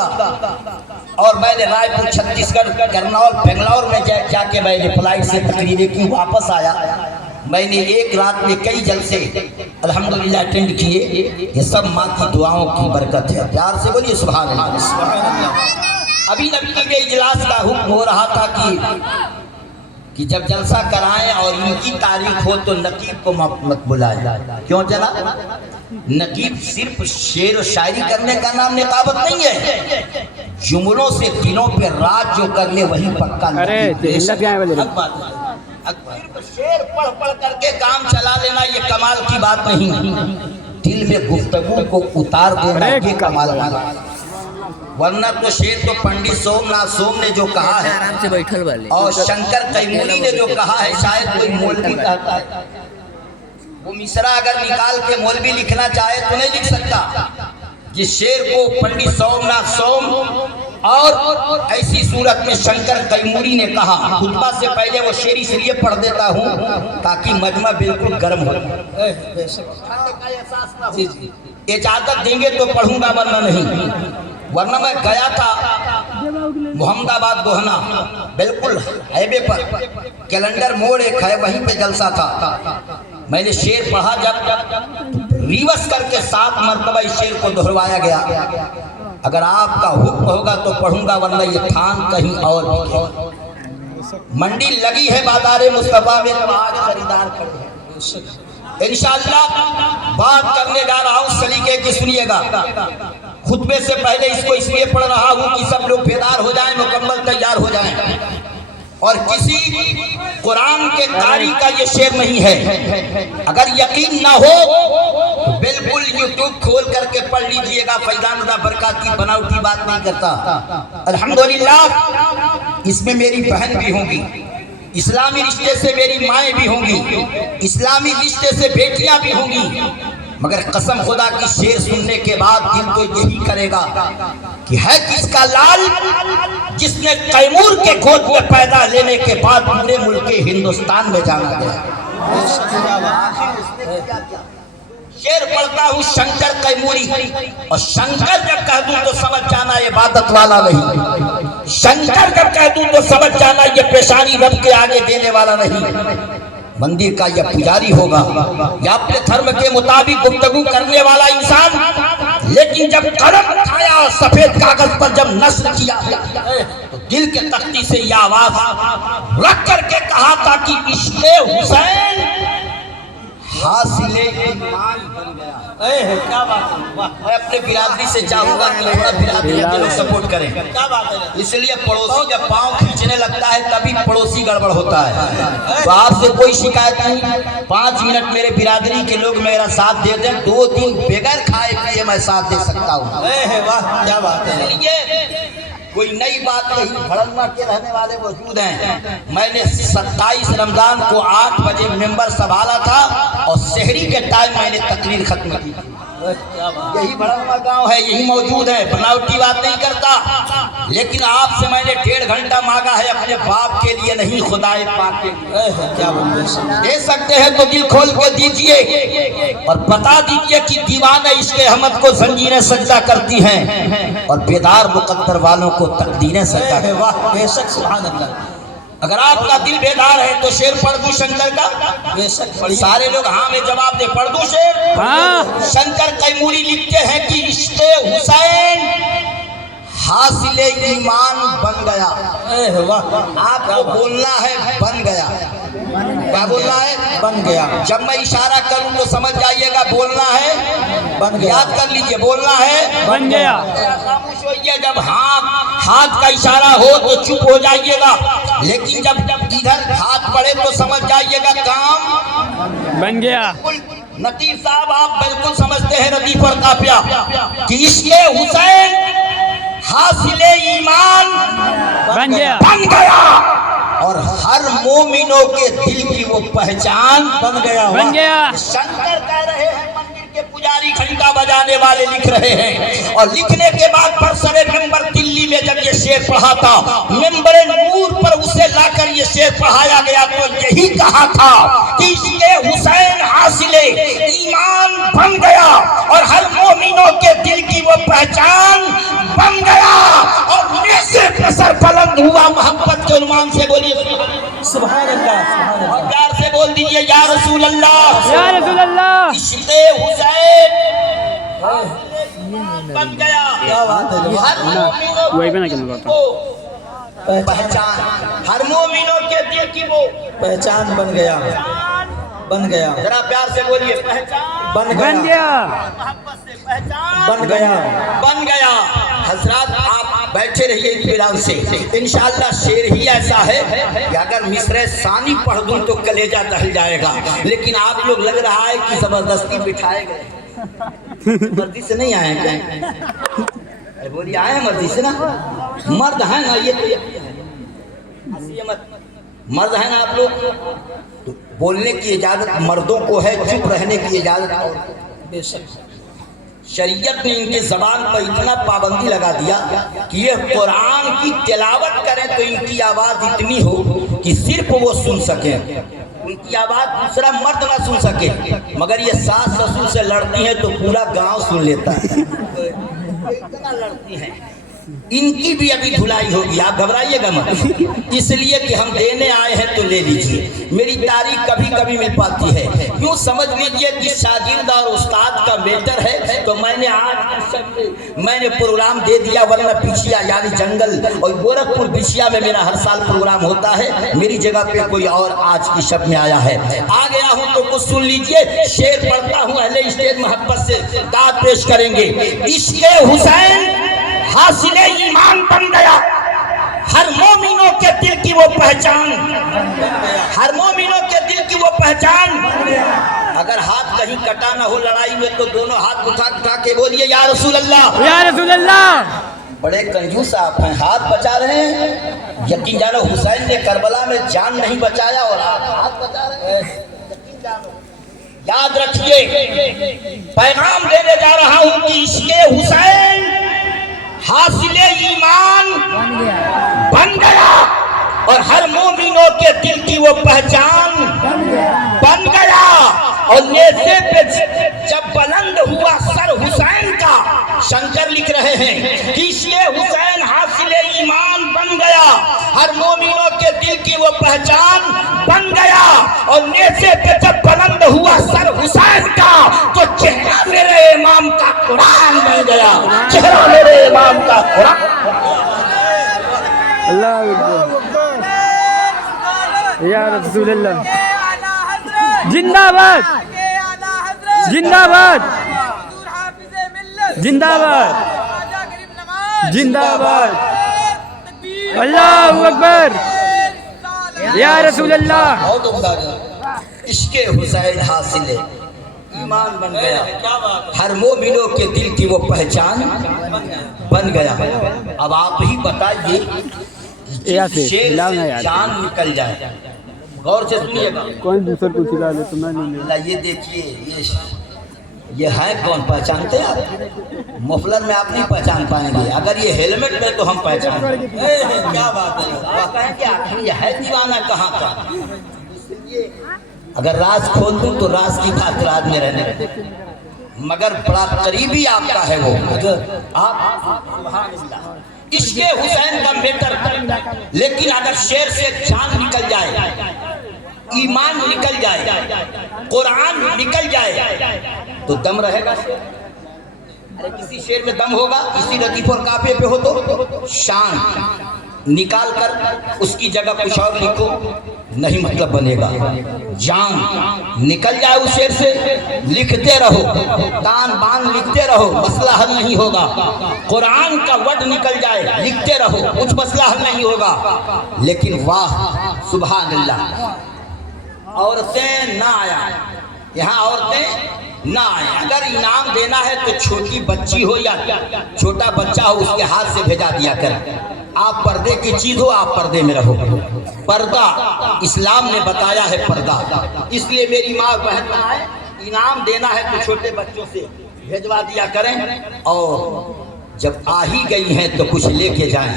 करूंगा। और मैंने रायपुर, छत्तीसगढ़, करनौल, बेंगलौर में जाके मैंने फ्लाइट से तकरीरें की, वापस आया। मैंने एक रात में कई जलसे अल्हम्दुलिल्लाह अटेंड किए। ये सब माँ की दुआओं की बरकत है। प्यार से बोलिए सुभान अल्लाह। अभी नबी के इजलास का हुक्म हो रहा था कि जब जलसा कराएं और इनकी तारीफ हो तो नकीब को मत बुलाएं। क्यों जना? नकीब सिर्फ शेर और शायरी करने का नाम निकाबत नहीं है, जुमलों से दिलों पे राज जो कर ले वही पक्का नकीब। शेर पढ़ पढ़ करके काम चला लेना ये कमाल की बात नहीं, दिल में गुफ्तगू को उतार देना ये कमाल की बात। वरना तो शेर तो पंडित सोमनाथ सोम ने जो कहा है आराम से बैठल वाले, और शंकर कैमूरी ने जो कहा है शायद कोई मौलवी कहता है। वो मिसरा अगर निकाल के मौलवी लिखना चाहे तो नहीं लिख सकता। जिस शेर को पंडित सोमनाथ सोम और ऐसी सूरत में शंकर कैमूरी ने कहा, खुतबा से पहले वो शेर इसलिए पढ़ देता हूँ ताकि मजमा बिल्कुल गर्म हो, इजाजत देंगे तो पढ़ूंगा वरना नहीं। वरना मैं गया था मोहम्मदाबाद गोहना, बिल्कुल हाईवे पर कैलेंडर मोड़ एक है, वहीं पे जलसा था। मैंने शेर पढ़ा, जब रिवर्स करके 7 मरतबा इस शेर को दोहराया गया। अगर आपका हुक्म होगा तो पढ़ूंगा वरना ये थान कहीं और भी। मंडी लगी है बाजारे मुस्तफा में, तो आज खरीदार खड़े हैं। इंशाअल्लाह बात करने जा रहा हूँ, सलीके की सुनिएगा। खुतबे से पहले इसको इसलिए पढ़ रहा हूँ कि सब लोग बेदार हो जाएं, मुकम्मल तैयार हो जाएं। और किसी कुरान के कारी का ये शेर नहीं है। अगर यकीन ना हो तो बिल्कुल यूट्यूब खोल करके पढ़ लीजिएगा। फैजान बरकत की बनावटी बात नहीं करता। अल्हम्दुलिल्लाह इसमें मेरी बहन भी होंगी, इस्लामी रिश्ते से मेरी माएँ भी होंगी, इस्लामी रिश्ते से बेटियां भी होंगी। मगर कसम खुदा की शेर सुनने के बाद दिल तो यही करेगा कि है किसका लाल जिसने कैमूर के गोद में पैदा लेने के बाद पूरे मुल्क हिंदुस्तान में जाना गया। शेर पढ़ता हूँ शंकर कैमूरी, और शंकर जब कह दूं तो समझ जाना ये इबादत वाला नहीं। शंकर जब कह दूं तो समझ जाना ये पेशानी रब के आगे देने वाला नहीं। मंदिर का यह पुजारी होगा या अपने धर्म के मुताबिक गुफ्तगू करने वाला इंसान। लेकिन जब कलम उठाया सफेद कागज पर जब नस्ल किया तो दिल के तख्ती से यह आवाज रख करके कहा था कि इश्क़े हुसैन हासिले ईमान बन गया। क्या बात है। मैं अपने बिरादरी से चाहूंगा कि थोड़ा बिरादरी के लोग सपोर्ट करें। क्या बात है। इसलिए पड़ोसी जब पाँव खींचने लगता है तभी पड़ोसी गड़बड़ होता है। तो आपसे कोई शिकायत नहीं, 5 मिनट मेरे बिरादरी के लोग मेरा साथ दे दें, 2 दिन बगैर खाए पिए मैं साथ दे सकता हूँ। वाह क्या बात है। कोई नई बात नहीं, भड़नमा के रहने वाले मौजूद हैं। मैंने 27 रमजान को 8 बजे मेंबर संभाला था और शहरी के टाइम मैंने तकरीर खत्म की। यही भड़नमा गांव है, यही मौजूद है, बनावटी बात नहीं करता। लेकिन आपसे मैंने 1.5 घंटा मांगा है, अपने बाप के लिए नहीं, खुदाए पाक के लिए। क्या दे सकते हैं तो दिल खोल के दीजिए और बता दीजिए कि दीवाना इश्क़े अहमद को जंजीरें सजदा करती हैं और बेदार मुकद्दर वालों को तकदीरें सजदा। वाह बेशक सुभान अल्लाह। अगर आपका दिल बेदार है तो शेर पढ़ दूं शंकर का? बेशक। सारे लोग हाँ में जवाब दे, पढ़ दूं शेर? हाँ। शंकर कैमूरी लिखते हैं कि इश्क़े हुसैन हासिले ईमान बन गया। आपको बोलना है बन गया। क्या बोलना है? बन गया। जब मैं इशारा करूं तो समझ जाइएगा बोलना है बन गया। याद कर लीजिए, बोलना है बन गया। खामोश होइए, जब हाथ का इशारा हो तो चुप हो जाइएगा। लेकिन जब इधर हाथ बढ़े तो समझ जाइएगा काम बन गया। नतीर साहब आप बिल्कुल समझते हैं रदीफ और काफिया कि इश्क़े हुसैन हासिले ईमान बन गया और हर मोमिनों के दिल की वो पहचान बन गया। शंकर कह रहे हैं, मंदिर के पुजारी घंटा बजाने वाले लिख रहे हैं। और लिखने के बाद बरसरे मेंबर दिल्ली में जब ये शेर पढ़ा था, मेंबरे नूर पर उसे लाकर ये शेर पढ़ाया गया तो यही कहा था कि इश्क़े हुसैन हासिले ईमान बन गया और हर मोमिनों के दिल की वो पहचान बन गया। बुलंद हुआ मोहब्बत के उन्वान से, बोलिए सुभान अल्लाह। और प्यार से बोल दीजिए या रसूल अल्लाह, या रसूल अल्लाह। इश्क़े हुसैन बन गया। क्या बात है। हर मोमिनों वही पे ना क्या बात को पहचान, हर मोमिनों के दिल की वो पहचान बन गया, बन गया, जरा प्यार से बोलिए पहचान बन बन गया, गया। मोहब्बत से पहचान बन गया। बन गया। हजरात आप बैठे रहिए इत्मीनान से। इंशाअल्लाह शेर ही ऐसा है कि अगर मिसरे सानी पढ़ दूं तो कलेजा दहल जाएगा, लेकिन आप लोग लग रहा है कि जबरदस्ती बिठाए गए, मर्जी से नहीं आए क्या? बोलिए आए हैं मर्जी से ना, मर्द है ना, ये हंसिए मत, मर्द है ना आप लोग, तो बोलने की इजाजत मर्दों को है, चुप रहने की इजाजत बेशक। शरीयत ने इनकी जबान पर इतना पाबंदी लगा दिया कि ये कुरान की तिलावत करें तो इनकी आवाज इतनी हो कि सिर्फ वो सुन सके, उनकी आवाज दूसरा मर्द ना सुन सके, मगर ये सास ससुर से लड़ती है तो पूरा गांव सुन लेता है। इतना लड़ती हैं, इनकी भी अभी धुलाई होगी, आप घबराइएगा मत, इसलिए कि हम देने आए हैं तो ले लीजिए। मेरी तारीख कभी कभी मिल पाती है, यूँ समझ लीजिए कि शागिर्द और उस्ताद का बेहतर है, तो मैंने आज मैंने प्रोग्राम दे दिया, वरना बिछिया यानी जंगल और गोरखपुर बिछिया में मेरा हर साल प्रोग्राम होता है, मेरी जगह पे कोई और आज की शब में आया है। आ गया हूँ तो कुछ सुन लीजिए, शेर पढ़ता हूँ, अहले स्टेज मोहब्बत से दाद पेश करेंगे। इश्क़े हुसैन हासिले ईमान बन गया, हर मोमिनों के दिल की वो पहचान, हर मोमिनों के दिल की वो पहचान। अगर हाथ कहीं कटा ना हो लड़ाई में तो दोनों हाथ उठा के बोलिए या रसूल अल्लाह, या रसूल अल्लाह। बड़े कंजूस आप हैं, हाथ बचा रहे हैं। यकीन जानो हुसैन ने करबला में जान नहीं बचाया और आप हाथ बचा रहे हैं, यकीन जानो। याद रखिए, पैगाम देने जा रहा हूं कि इश्क़े हुसैन हासिले ईमान बन गया और हर मोमिनों के दिल की वो पहचान बन गया। और नेज़े पे जब बुलंद हुआ सर हुसैन का, शंकर लिख रहे हैं कि इश्क़े हुसैन हासिले ईमान बन गया, हर मोमिनों के दिल की वो पहचान बन गया। और नेज़े पे जब बुलंद हुआ सर हुसैन का, तो चेहरा मेरे इमाम का कुरान बन गया, चेहरा मेरे इमाम का कुरान। अल्लाह या रसूल अल्लाह। जिंदाबाद जिंदाबाद जिंदाबाद जिंदाबाद। अल्लाहू अकबर या रसूल अल्लाह। इश्क़े हुसैन हासिले ईमान बन गया, हर मोमिनों के दिल की वो पहचान बन गया। अब आप ही बताइए, शेर से जान निकल जाए, गौर से सुनिएगा। कौन दूसरा कुछ ला ले, तुम्हें नहीं ले। ये देखिए, ये है कौन, पहचानते हैं आप? मफलर में आप नहीं पहचान पाएंगे, अगर ये हेलमेट में तो हम पहचान। क्या बात है, कहेंगे आखिर ये है दीवाना कहाँ का। अगर राज खोल दूं तो राज की बात राज में रहने, मगर बड़ा करीबी आपका है वो। आप इश्क़े हुसैन का बेटर, लेकिन अगर शेर से जान निकल जाए, ईमान निकल जाए, कुरान निकल जाए, तो दम रहेगा। अरे किसी शेर में दम होगा, किसी लतीफ और काफिये पे हो तो शान निकाल कर उसकी जगह कुछ और लिखो, नहीं मतलब बनेगा। जान निकल जाए उस शेर से, लिखते रहो, तान बान लिखते रहो, मसला हल नहीं होगा। कुरान का वर्ड निकल जाए, लिखते रहो, कुछ मसला हल नहीं होगा। लेकिन वाह सुभान अल्लाह, औरतें ना आया यहाँ, औरतें ना आए। अगर इनाम देना है तो छोटी बच्ची हो या छोटा बच्चा हो, उसके हाथ से भेजा दिया कर। आप पर्दे की चीज हो, आप पर्दे में रहो। पर्दा इस्लाम ने बताया है, पर्दा। इसलिए मेरी माँ बहन है, इनाम देना है तो छोटे बच्चों से भेजवा दिया करें, और जब आ ही गई हैं तो कुछ लेके जाएं।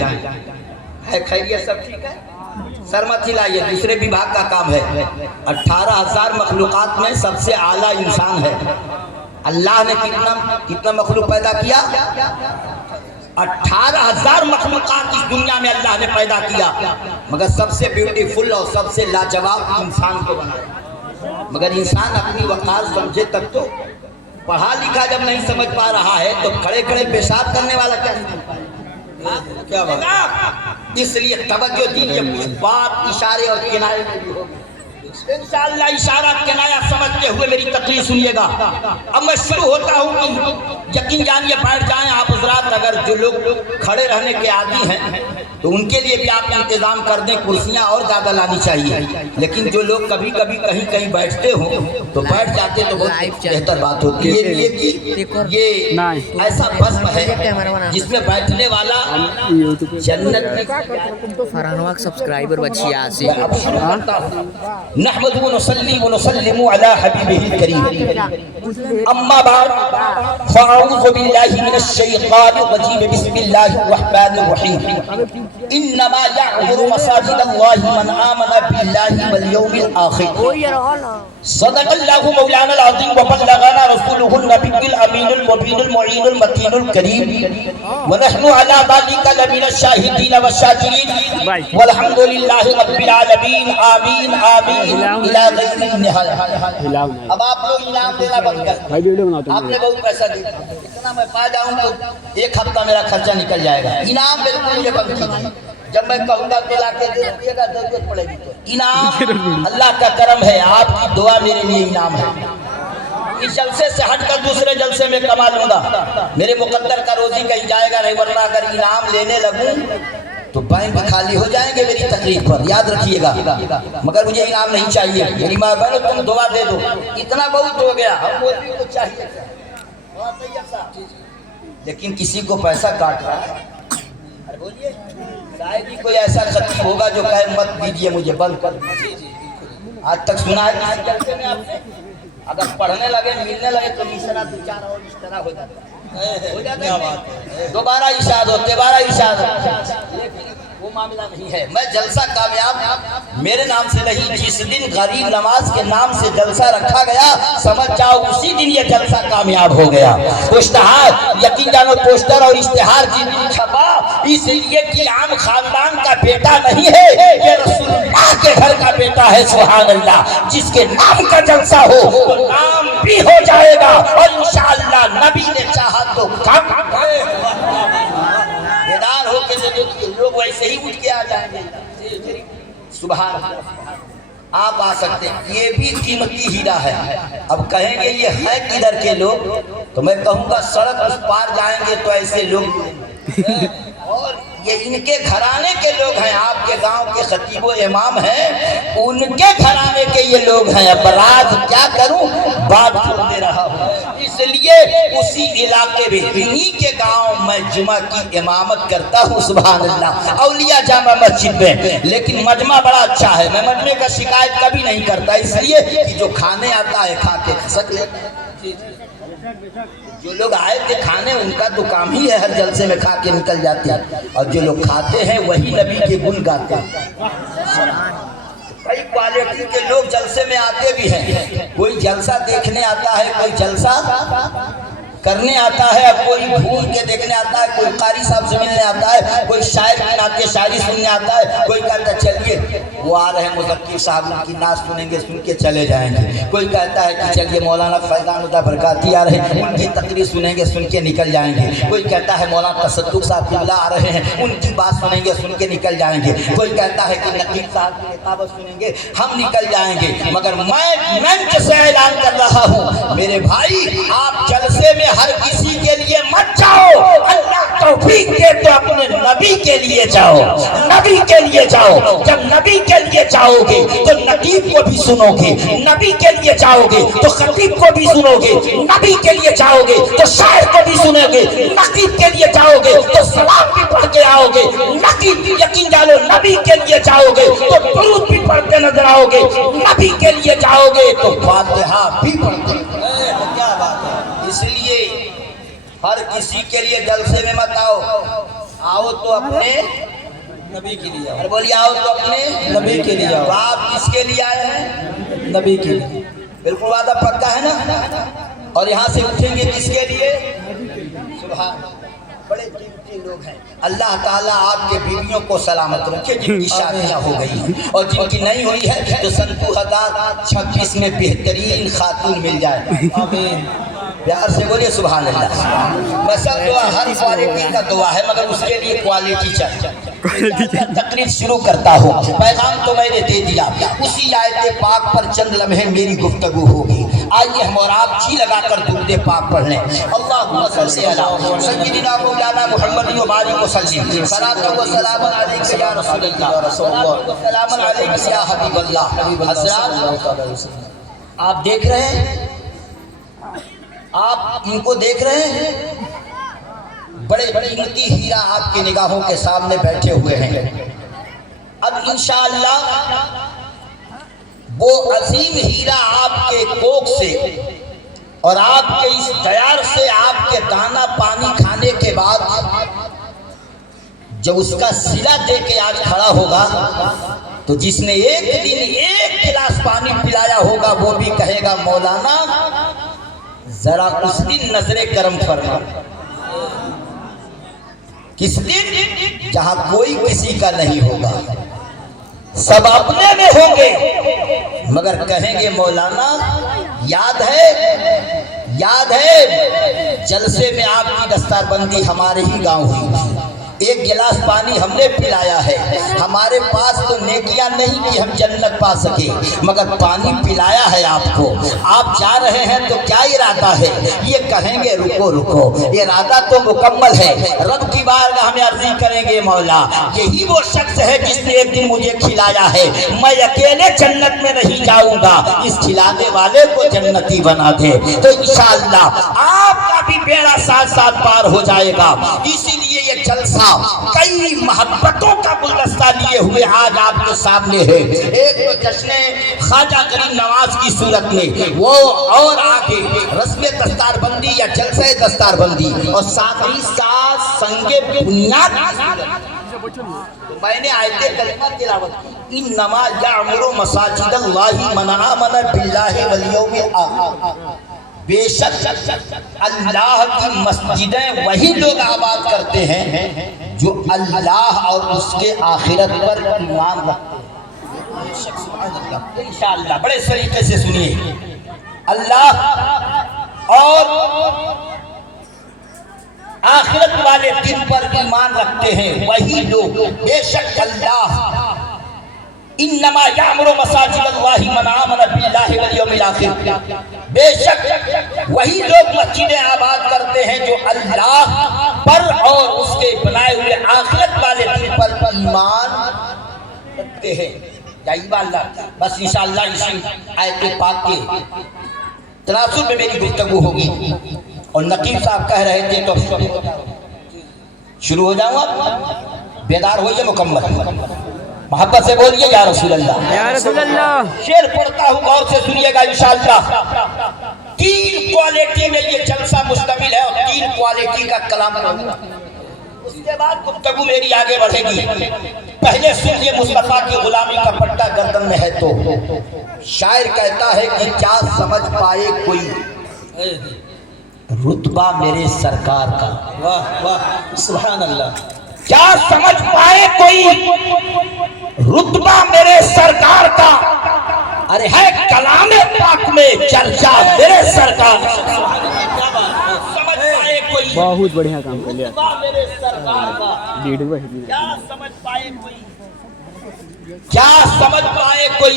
है खैरियत, सब ठीक है? सर मत हिलाइए, दूसरे विभाग का काम है। 18,000 मखलूकात में सबसे आला इंसान है। अल्लाह ने कितना मखलूक पैदा किया? 18,000 मखलूकात इस दुनिया में अल्लाह ने पैदा किया, मगर सबसे ब्यूटीफुल और सबसे लाजवाब इंसान को बनाया। मगर इंसान अपनी वक़ार समझे तब तो, पढ़ा लिखा जब नहीं समझ पा रहा है तो खड़े खड़े पेशाब करने वाला क्या क्या बात। इसलिए तवज्जो दीजिए, कुछ बात इशारे और किनारे में भी होगी। इंशाअल्लाह इशारा किनाया समझते हुए मेरी तकरीर सुनिएगा। अब मैं शुरू होता हूँ कि यकीन जानिए, बैठ जाएं आप हज़रात। अगर जो लोग खड़े रहने के आदी हैं तो उनके लिए भी आप इंतजाम कर दें, कुर्सियाँ और ज़्यादा लानी चाहिए। लेकिन जो लोग कभी कभी कहीं कहीं बैठते हो तो बैठ जाते तो बहुत बेहतर बात होती है। ये ऐसा भस्म है जिसमें बैठने वाला जन्नत फरहान सब्सक्राइबर बची आसे नहमदु व नसल्ली व नसल्लिमु अला हबीबिल करीम, अम्मा बाद फअऊज़ु बिल्लाहि मिनश शैतानिर रजीम, बिस्मिल्लाहिर रहमानिर रहीम। इन्नमा यअमुरु मसाजिदल्लाहि मन आमना बिल्लाहि वल यौमिल आखिर। सदक़ल्लाहु मौलाना अज़ीम व बल्लगना रसूलुहुन नबियुल अमीनुल मुबीनुल मुईनुल मतीनुल करीम व नहनु अला ज़ालिका लमिनश शाहिदीन व शाकिरीन वल्हम्दुलिल्लाहि रब्बिल आलमीन। आमीन आमीन इला ग़ैरिल निहाया। अब आप लोग इनाम देना बंद कर। आपने बहुत पैसा दिया, इतना मैं पा जाऊंगा एक हफ्ता मेरा खर्चा निकल जाएगा। इनाम बिल्कुल मुझे बंद कीजिए। जब मैं कहूँगा तो लाके दे दीजिएगा, जरूरत पड़ेगी तो। इनाम अल्लाह का करम है, आपकी दुआ मेरे लिए इनाम है। इस जलसे से हटकर दूसरे जलसे में कमा लूंगा, मेरे मुकद्दर का रोजी कहीं जाएगा नहीं। वरना अगर इनाम लेने लगूं तो बैंक खाली हो जाएंगे मेरी तकलीफ पर, याद रखिएगा। मगर मुझे इनाम नहीं चाहिए। मेरी माँ बहनों तुम दुआ दे दो, इतना बहुत हो गया। हम बोलते को चाहिए, लेकिन किसी को पैसा काट रहा है। अरे बोलिए, शायद ही कोई ऐसा खतीब होगा जो कहे मत दीजिए मुझे, बंद कर। आज तक सुना है किसी जलसे में आपने? अगर पढ़ने लगे मिलने लगे तो मिसरा दो चार और इस तरह हो जाता है। दोबारा इरशाद हो, दोबारा इरशाद हो, लेकिन वो मामला नहीं है। मैं जलसा कामयाब मेरे नाम से नहीं, जिस दिन गरीब नवाज के नाम से जलसा रखा गया समझ जाओ उसी दिन ये जलसा कामयाब हो गया। इश्तिहार, यकीन जानो पोस्टर और इश्तिहार जिस दिन छपा, इसलिए कि आम खानदान का बेटा नहीं है, ये रसूलुल्लाह के घर का बेटा है। सुभान अल्लाह। जिसके नाम का जलसा हो तो नाम भी हो जाएगा और इंशाअल्लाह नबी ने चाहा तो काम बेदार होके देखिए, लोग वैसे ही उठ के आ जाएंगे। सुभान अल्लाह। आप आ सकते हैं, ये भी कीमती हीरा है। अब कहेंगे ये है किधर के लोग, तो मैं कहूँगा सड़क उस पार जाएंगे तो ऐसे लोग और ये इनके घराने के लोग हैं। आपके गांव के खतीबो इमाम हैं, उनके घराने के ये लोग हैं। अब राज क्या करूं, बात करते रहा हूं। इसलिए उसी इलाके में इन्हीं के गांव में जुमा की इमामत करता हूं। सुभान अल्लाह। औलिया जामा मस्जिद में, लेकिन मजमा बड़ा अच्छा है। मैं मजमे का शिकायत कभी नहीं करता, इसलिए कि जो खाने आता है खा के खसक लेता है। जो लोग आए थे खाने, उनका तो काम ही है हर जलसे में खा के निकल जाते हैं, और जो लोग खाते हैं वही नबी के गुण गाते हैं। कई क्वालिटी के लोग जलसे में आते भी हैं। कोई जलसा देखने आता है, कोई जलसा करने आता है, अब कोई घूम के देखने आता है, कोई कारी साहब से मिलने आता है, कोई शायर की नाते शायरी सुनने आता है, कोई कहता है चलिए वो आ रहे हैं मुज़क्किर साहब, उनकी नाच सुनेंगे, सुन के चले जाएंगे। कोई कहता है कि चलिए मौलाना फैज़ान उदा बरकाती आ रहे हैं, उनकी तकरीर सुनेंगे, सुन के निकल जाएंगे। कोई कहता है मौलाना तसद्दुक़ साहब किबला आ रहे हैं, उनकी बात सुनेंगे, सुन के निकल जाएंगे। कोई कहता है कि नकीब साहब की किताबत सुनेंगे, हम निकल जाएंगे। मगर मैं मंच से ऐलान कर रहा हूँ मेरे भाई, आप जलसे में हर किसी के लिए मत जाओ। अल्लाह तौफीक दे तो अपने नबी के लिए जाओ, नबी के लिए जाओ। जब नबी के लिए जाओगे तो नकीब को भी सुनोगे, नबी के लिए जाओगे तो खतीब को भी सुनोगे, नबी के लिए जाओगे तो शायर को भी सुनोगे, नकीब के लिए जाओगे तो सलाम भी पढ़ के आओगे। नकीब, यकीन जानो नबी के लिए जाओगे तो दुरूद भी पढ़ते नजर आओगे, नबी के लिए जाओगे तो फातिहा भी पढ़ते। क्या बात है। इसलिए हर किसी के लिए जलसे में मत आओ, आओ तो अपने नबी के लिए अरे बोलिए, आओ तो अपने नबी के लिए आओ। तो आप किसके लिए आए हैं? नबी के लिए। बिल्कुल वादा पक्का है ना। और यहाँ से उठेंगे किसके लिए? सुभान। बड़े लोग हैं। अल्लाह ताला आपके बीवियों को सलामत रखे जिनकी शादियाँ हो गई हैं, और जिनकी नहीं हुई है तो सन 2026 में बेहतरीन खातून मिल जाए। आमीन। प्यार से बोलिए सुभान अल्लाह। बस अब दुआ हर क्वालिटी का दुआ है, मगर उसके लिए क्वालिटी चाहिए। तकरीर शुरू करता हूँ, पैगाम तो मैंने दे दिया, उसी आयत पाक पर चंद लम्हे मेरी गुफ्तगू होगी। आइए हम और आप जी लगाकर दुरूद पाक पढ़ लें। अल्लाहुम्मा सल्ली अला सय्यिदिना मौलाना मुहम्मद व बारिक व सल्लिम सलातो व सलाम अलैका या रसूलल्लाह सलातो व सलाम अलैका या हबीबल्लाह। हज़रात, आप देख रहे हैं, आप इनको देख रहे हैं, बड़े बड़े कीमती हीरा आपकी निगाहों के सामने बैठे हुए हैं। अब इंशाअल्लाह वो अजीम हीरा आपके कोख से और आपके इस तैयार से आपके दाना पानी खाने के बाद जब उसका सिला दे के आज खड़ा होगा, तो जिसने एक दिन एक गिलास पानी पिलाया होगा वो भी कहेगा मौलाना जरा उस दिन नजरे करम फरमा। किस दिन? जहां कोई किसी का नहीं होगा, सब अपने में होंगे, मगर कहेंगे मौलाना याद है जलसे में आपकी दस्तारबंदी हमारे ही गांव हुई थी, एक गिलास पानी हमने पिलाया है। हमारे पास तो नेकियां नहीं कि हम जन्नत पा सके, मगर पानी पिलाया है आपको। आप जा रहे हैं तो क्या इरादा है? ये कहेंगे रुको रुको, इरादा तो मुकम्मल है। रब की बारगाह में अर्जी करेंगे मौला यही वो शख्स है जिसने एक दिन मुझे खिलाया है, मैं अकेले जन्नत में नहीं जाऊंगा, इस खिलाने वाले को जन्नती बना दे। तो इंशाअल्लाह आपका भी बेड़ा साथ साथ पार हो जाएगा। इसीलिए ये जलसा कई मोहब्बतों का गुलदस्ता लिए हुए आज आपके सामने है। एक तो जश्न ख्वाजा करीम नवाज की सूरत में वो, और आगे रस्म दस्तारबंदी या जलसे दस्तारबंदी, और साथ ही साथ संगे बुनियाद तो मैंने आयते कलमा तिलावत की, इन्नमा यामुरु मसाजिदल्लाहि मन आमन बिल्लाहि वल यौमिल आखिर। बेशक अल्लाह की मस्जिदें वही लोग आबाद करते हैं जो अल्लाह और उसके आखिरत पर ईमान रखते हैं। इंशाअल्लाह बड़े तरीके से सुनिए, अल्लाह और आखिरत वाले दिन पर ईमान रखते हैं वही लोग। बेशक अल्लाह इन्नमा यामुरु मसाजिदल्लाहि मन आमन बिल्लाहि वल यौमिल आखिर, बेशक वही लोग मस्जिदें आबाद करते हैं जो अल्लाह पर और उसके बनाए हुए आखिरत वाले दिन पर ईमान रखते हैं। बस इंशाअल्लाह इसी आयत पाक के तनासुब में मेरी गुफ्तगू होगी। और नकीब साहब कह रहे थे तो शुरू हो जाऊंगा, बेदार होइए मुकम्मल, मोहब्बत से बोलिए या रसूल अल्लाह, या रसूल अल्लाह। शेर पढ़ता हूँ, गौर से सुनिएगा इंशाअल्लाह। 3 क्वालिटी में ये जलसा मुश्तमिल है और 3 क्वालिटी का कलाम करूंगा, उसके बाद गुफ्तगू मेरी आगे बढ़ेगी। पहले सुनिए, मुस्तफा की गुलामी का पट्टा गर्दन में है तो शायर कहता है कि क्या समझ पाए कोई रुतबा मेरे सरकार का। वाह वाह सुभान अल्लाह। क्या समझ पाए कोई रुतबा मेरे सरकार का, अरे है कलामे पाक में चर्चा मेरे सरकार। समझ पाए कोई बहुत बढ़िया काम कर लिया मेरे सरकार का, वीडियो क्या समझ पाए कोई, क्या समझ पाए कोई।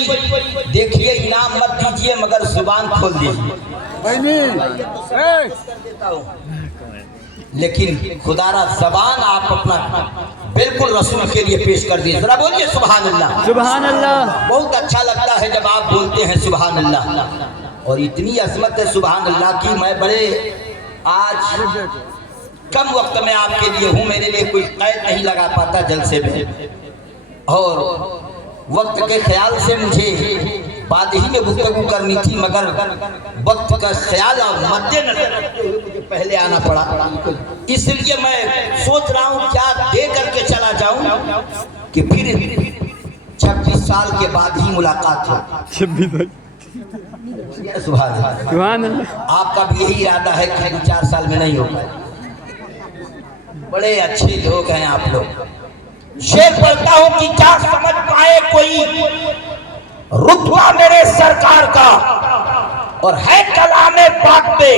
देखिए इनाम मत दीजिए मगर जुबान खोल दीजिए, लेकिन खुदारा जबान आप अपना बिल्कुल रसूल के लिए पेश कर दिए। जरा बोलिए सुभान अल्लाह। सुभान अल्लाह। बहुत अच्छा लगता है जब आप बोलते हैं सुभान अल्लाह, और इतनी अजमत है सुभान अल्लाह की। मैं बड़े आज कम वक्त में आपके लिए हूँ, मेरे लिए कोई कैद नहीं लगा पाता जलसे में, और वक्त के ख्याल से मुझे बाद ही में गुफ्तगू करनी थी, मगर वक्त का ख्याल और मद्देनजर रखते हुए मुझे पहले आना पड़ा। इसलिए मैं सोच रहा हूँ क्या दे करके चला जाऊं कि फिर 26 साल के बाद ही मुलाकात हो। 26 सुभान अल्लाह। आपका भी यही इरादा है कि 2-4 साल में नहीं होगा। बड़े अच्छे लोग हैं आप लोग। शेर पढ़ता हूं कि क्या समझ पाए कोई रुतबा मेरे सरकार का और है कलामे पाक पे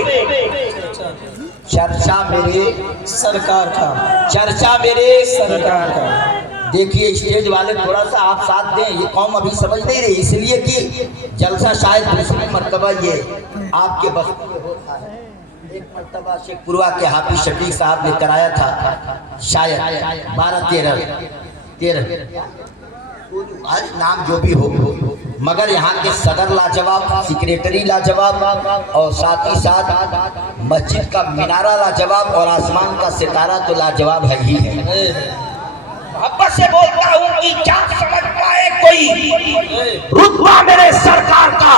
चर्चा मेरे सरकार का, चर्चा मेरे सरकार का। देखिए स्टेज वाले थोड़ा सा आप साथ दें, ये कौम अभी समझ नहीं रही, इसलिए कि जलसा शायद दूसरी मर्तबा ये आपके बस में ये होता है। एक मर्तबा शेखपुरा के हाफिज शफीक साहब ने कराया था, शायद 12-13 आज नाम जो भी हो, मगर यहाँ के सदर लाजवाब, सेक्रेटरी लाजवाब और साथ ही साथ मस्जिद का मीनारा लाजवाब और आसमान का सितारा तो लाजवाब है ही है। मोहब्बत से बोलता हूँ कि क्या समझ पाए कोई रुतबा मेरे सरकार का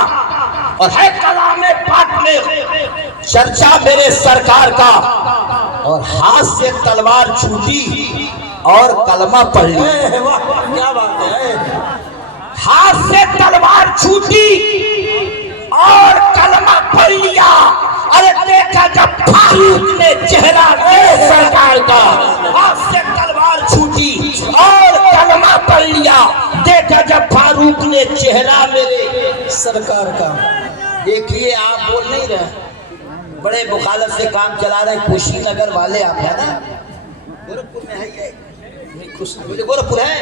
और है कलामे पाक में चर्चा मेरे सरकार का और हाथ से तलवार छूटी और कलमा पढ़ ली। क्या बात है। हाथ से तलवार छूटी और कलमा पढ़ लिया। अरे देखा जब फारूक ने चेहरा मेरे सरकार का, हाथ से तलवार छूटी और कलमा पढ़ लिया। देखा जब फारूक ने चेहरा मेरे सरकार का। देखिए आप बोल नहीं रहे, बड़े मुखालत से काम चला रहे कुशीनगर वाले आप है ना, गोरखपुर में है ये, गोरखपुर है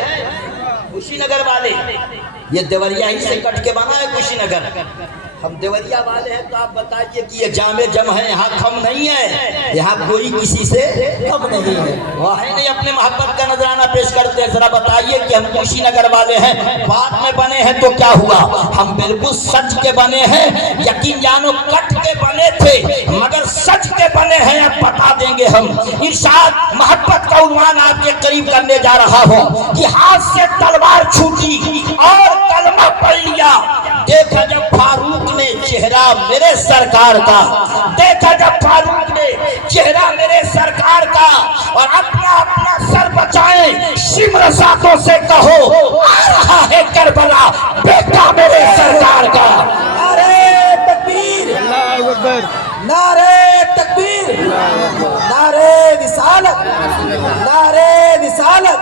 कुशीनगर वाले, ये देवरिया ही से कट के बना है कुशीनगर। हम देवरिया वाले हैं तो आप बताइए कि ये जामे जम है, यहाँ कम नहीं है, यहाँ कोई किसी से कम नहीं है। वह है नहीं, अपने मोहब्बत का नजराना पेश करते हैं। जरा बताइए कि हम कुशीनगर वाले हैं, बाद में बने हैं तो क्या हुआ, हम बिल्कुल सच के बने हैं। यकीन जानो कट के बने थे मगर सच के बने हैं, अब बता देंगे हम। इरशाद मोहब्बत का उन्वान आपके करीब करने जा रहा हूँ कि हाथ से तलवार छूटी और कलमा पढ़ लिया। देखा जब फारूक ने चेहरा मेरे सरकार का, देखा जब फारूक ने चेहरा मेरे सरकार का, और अपना अपना सर बचाएं, शिम्र सातों से कहो आ रहा है करबला बेटा मेरे सरकार का। नारे तकबीर, अल्लाहु अकबर, नारे तकबीर, नारे रिसालत, नारे रिसालत,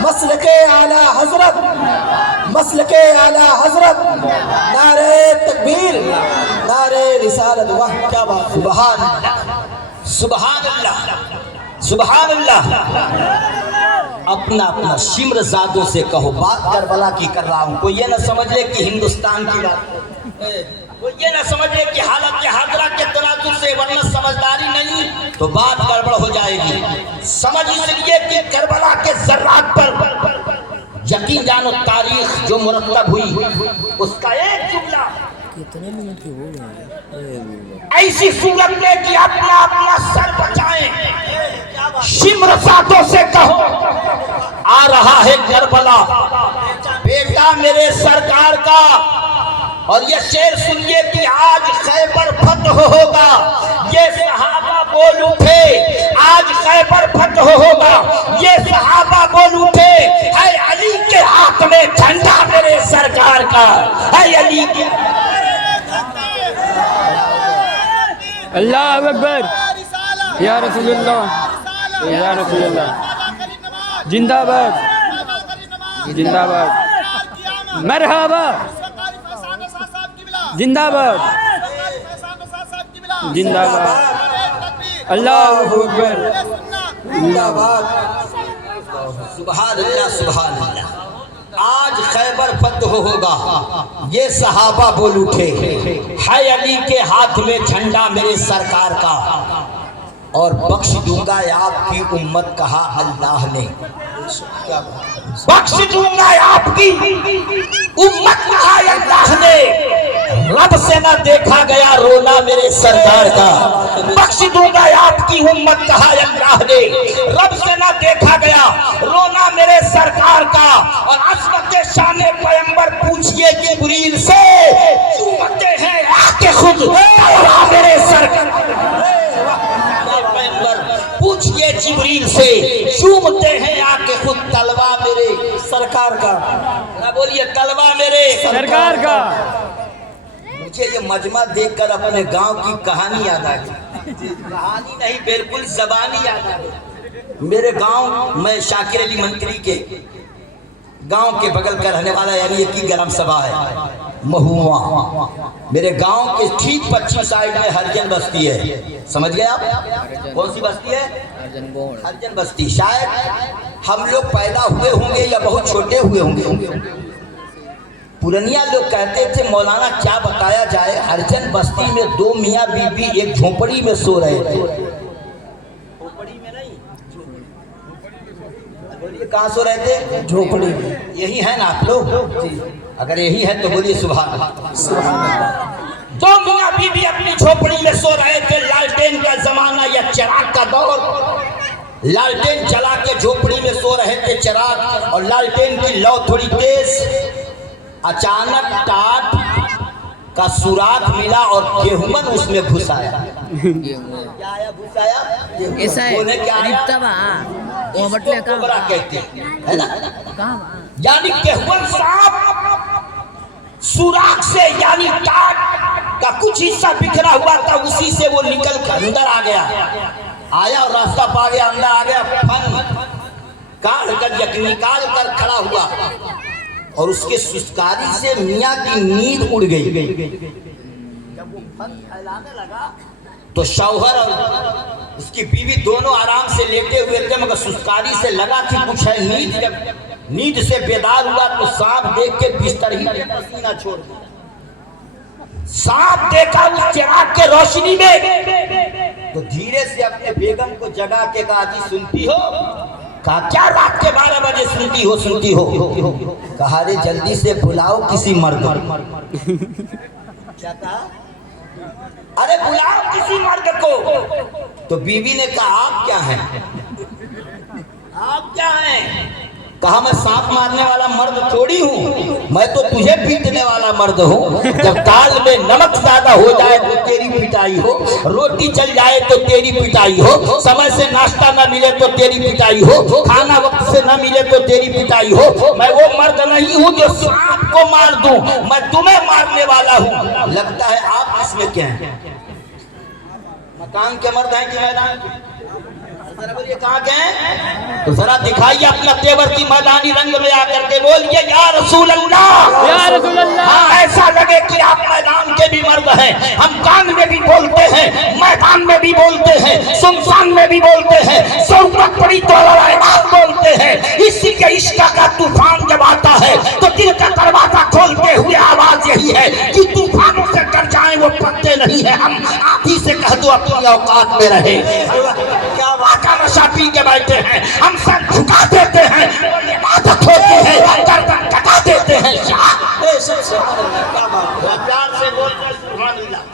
मसलके आला हजरत, मसलके आला हजरत, नारे तकबीर, नारे रिसालत। वाह क्या बात। सुभान अल्लाह, सुभान अल्लाह, सुभान अल्लाह। अपना अपना शिम्र जादों से कहो, बात करबला की कर रहा हूं। कोई ये ना समझ ले कि हिंदुस्तान की बात, कोई ये ना समझ ले कि हालत हाजरा के तनाजुर से, वरना समझदारी नहीं तो बात गड़बड़ हो जाएगी। समझ इसलिए कि करबला के जर्रात पर यकीन जानो तारीख जो मुरत्तब हुई उसका एक जुमला कितने मिनट की हो गए? ऐसी सूरत में कि अपना अपना सर बचाएं, शिम्र सातों से कहो आ रहा है करबला बेटा मेरे सरकार का। और ये शेर सुनिए कि आज खैबर फतह होगा, ये सहाबा बोल उठे, आज खैबर फतह होगा, ये सहाबा बोल उठे, है अली के हाथ में झंडा मेरे सरकार का, है अली के। अल्लाहु अकबर, या रसूलुल्लाह, या रसूलुल्लाह, जिंदाबाद, जिंदाबाद, मरहबा, जिंदाबाद, जिंदाबाद, अल्लाहु अकबर, जिंदाबाद। सुभान अल्लाह, सुभान अल्लाह। आज खैबर फतह होगा, ये सहाबा बोल उठे, है अली के हाथ में झंडा मेरे सरकार का, और बख्श दूंगा आपकी उम्मत कहा अल्लाह ने। बख्श दूंगा आपकी उम्मत कहा अल्लाह ने। रब से ना देखा गया रोना मेरे सरकार का, बख्श दूंगा आपकी उम्मत कहा अल्लाह ने। रब से ना देखा गया रोना मेरे सरकार का। और असमत शान पैगंबर पूछिए जिब्रील से, चूमते हैं आके खुद मेरे सरकार। पूछिए जिब्रील से, चूमते हैं आके खुद तलवा मेरे सरकार का। ना बोलिए तलवा मेरे सरकार का। मुझे ये मजमा देखकर अपने गांव की कहानी याद आ गई। कहानी नहीं बिल्कुल जबानी याद आ गई। मेरे गांव में शाकिर अली मंत्री के गांव के बगल का रहने वाला, यानी एक ही ग्राम सभा है महुआ। मेरे गांव के ठीक पश्चिम साइड में हरिजन बस्ती है। समझ गए आप? कौन सी बस्ती है? हरिजन बस्ती। शायद हम लोग पैदा हुए होंगे या बहुत छोटे हुए होंगे। पुरनिया लोग कहते थे, मौलाना क्या बताया जाए, हरिजन बस्ती में दो मियाँ बीबी एक झोपड़ी में सो रहे थे। झोपड़ी में नहीं, बोलिए कहाँ सो रहे थे? झोपड़ी में। यही है ना आप लोग? अगर यही है तो बोलिए सुभान अल्लाह। दो मियाँ बीबी अपनी झोपड़ी में सो रहे थे। लालटेन का जमाना या चिराग का दौर। लालटेन जला के झोपड़ी में सो रहे थे, चिराग और लालटेन की लौ थोड़ी तेज। अचानक टाट का सुराग मिला और गेहूं उसमें घुस आया। क्या आया? घुस आया। ऐसा है बोले क्या आया? वो बटले का कोबरा कहते हैं, है ना? यानी गेहूं सांप सुराग से, यानी टाट का कुछ हिस्सा बिखरा हुआ था, उसी से वो निकल कर अंदर आ गया। आया और रास्ता पा गया, अंदर आ गया, फन काट कर निकाल कर खड़ा हुआ और उसके सुस्कारी से मियाँ की नींद उड़ गई। जब वो फन फैलाने लगा तो शौहर और उसकी बीवी दोनों आराम से लेटे हुए थे, मगर सुस्कारी से लगा कि कुछ है। नींद जब नींद से बेदार हुआ तो सांप देख के बिस्तर ही में पसीना छोड़ दिया। सांप देखा उस चिराग के रोशनी में तो धीरे से अपने बेगम को जगा के कहा, जी सुनती हो? कहा क्या रात के 12 बजे सुनती हो? कहा रे जल्दी से बुलाओ किसी मर्द। क्या कहा? अरे बुलाओ किसी मर्द को। तो बीवी ने कहा आप क्या हैं? आप क्या हैं? कहा मैं सांप मारने वाला मर्द थोड़ी हूँ, मैं तो तुझे पीटने वाला मर्द हूँ। जब दाल में नमक ज्यादा हो जाए तो तेरी पिटाई हो, रोटी चल जाए तो तेरी पिटाई हो, समय से नाश्ता न मिले तो तेरी पिटाई हो, खाना वक्त से न मिले तो तेरी पिटाई हो। मैं वो मर्द नहीं हूँ जो सांप को मार दूं, मैं तुम्हें मारने वाला हूँ। लगता है आप इसमें क्या हैं? मकान के मर्द हैं कि मैदान के? जरा बोलिए कहाँ के हैं? तो जरा दिखाइए अपना तेवर की मैदानी रंग में आकर के बोलिए या रसूल अल्लाह, या रसूल अल्लाह। हाँ, ऐसा लगे कि आप मैदान के भी मर्द हैं। हम कान में भी बोलते हैं, मैदान में भी बोलते हैं, सुनसान में भी बोलते हैं, सौकत पड़ी तो बोलते हैं। इसी के इश्क का तूफान जब आता है तो दिल का दरवाजा खोलते हुए आवाज यही है कि तूफानों से डर जाए वो पत्ते नहीं है। हम आधी से कह दो अपनी औकात में रहे। क्या वाक़ा नशा पी के बैठे हैं, हम सर झुका देते हैं, इबादत होती है गर्दन कटा देते हैं। प्यार से बोलते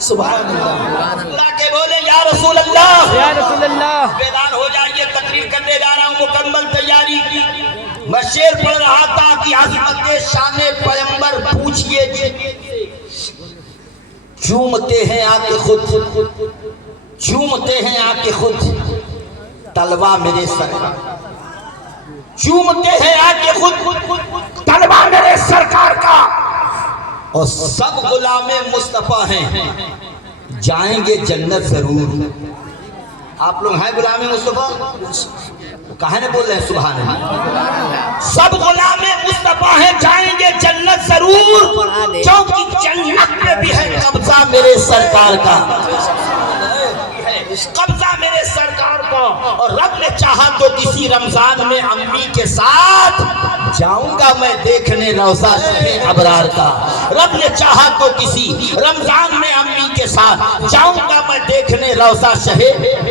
सुभान अल्लाह के बोले या रसूल अल्लाह, या रसूल अल्लाह। ऐलान हो जाइए, तकरीर करने जा रहा हूँ, मुकम्मल तैयारी की। मैं शेर पढ़ रहा था कि अज़मत शान पैगंबर पूछिए, चूमते हैं आके खुद, चूमते हैं आके खुद तलवा मेरे सरकार, चूमते हैं आके खुद तलवा मेरे सरकार का। और सब गुलामे मुस्तफा हैं, जाएंगे जन्नत जरूर। आप लोग हैं गुलामे मुस्तफा? कहा नहीं बोल रहे हैं सुभान अल्लाह। सब गुलामे मुस्तफा हैं, जाएंगे जन्नत जरूर, क्योंकि जन्नत में भी है कब्जा मेरे सरकार का, कब्जा मेरे सरकार का। और रब ने चाहा तो किसी रमजान में अम्मी के साथ जाऊंगा मैं देखने रौज़ा शहे अबरार का। रब ने चाहा तो किसी रमजान में अम्मी के साथ जाऊंगा मैं देखने रौज़ा शहे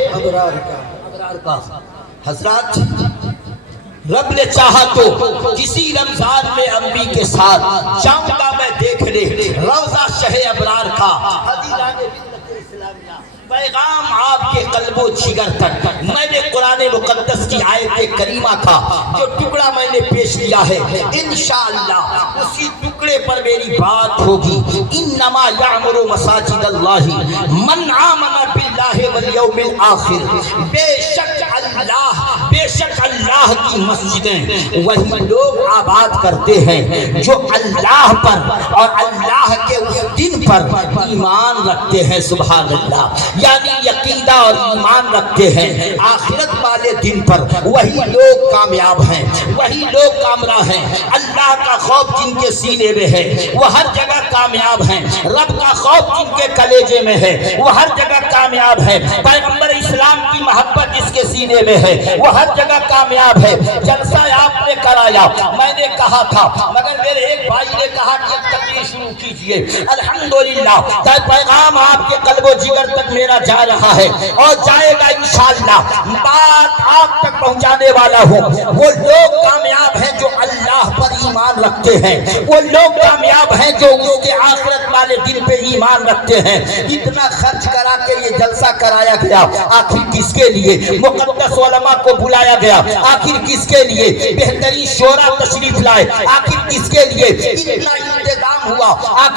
अबरार का। हजरत, रब ने चाहा तो किसी रमजान में अम्मी के साथ जाऊंगा मैं देखने रौज़ा शहे अबरार का। पैगाम आपके कल्बो जिगर तक मैंने कुरान मुकद्दस की आयत करीमा का जो टुकड़ा मैंने पेश किया है, इंशाअल्लाह उसी टुकड़े पर मेरी बात होगी। इन्नमा यामुरु मसाजिदल्लाहि मन आमना बिल्लाहि वल यौमिल आखिर, बेशक अल्लाह बेशक अल्लाह की मस्जिदें वही लोग आबाद करते हैं जो अल्लाह पर और अल्लाह के उस दिन पर ईमान रखते हैं। सुभान अल्लाह, यानी यकीदा और ईमान रखते हैं आखिरत वाले दिन पर। वही लोग कामयाब हैं, वही लोग कामरा हैं। अल्लाह का खौफ जिनके सीने में है वो हर जगह कामयाब हैं। रब का खौफ जिनके कलेजे में है वो हर जगह कामयाब है। पैगंबर इस्लाम की मोहब्बत जिसके सीने में है वो हर जगह कामयाब है। जलसा आपने कराया, मैंने कहा था, मगर मेरे एक भाई ने कहा कि तकरीर शुरू कीजिए। अल्हम्दुलिल्लाह पैगाम आपके कल्बो जिगर तक मेरा जा रहा है और जाएगा इंशाअल्लाह। बात आप तक पहुंचाने वाला हूँ। वो लोग कामयाब हैं जो अल्लाह पर ईमान रखते हैं, वो लोग कामयाब हैं जो उसके आखिरत वाले दिन पे ईमान रखते हैं। इतना खर्च करा के ये जलसा कराया गया, आखिर किसके लिए? मुकद्दस उलमा को बुलाया गया, आखिर किसके लिए? बेहतरीन शोरा तशरीफ लाए, आखिर किसके लिए? इतना इंतजाम हुआ, आखिर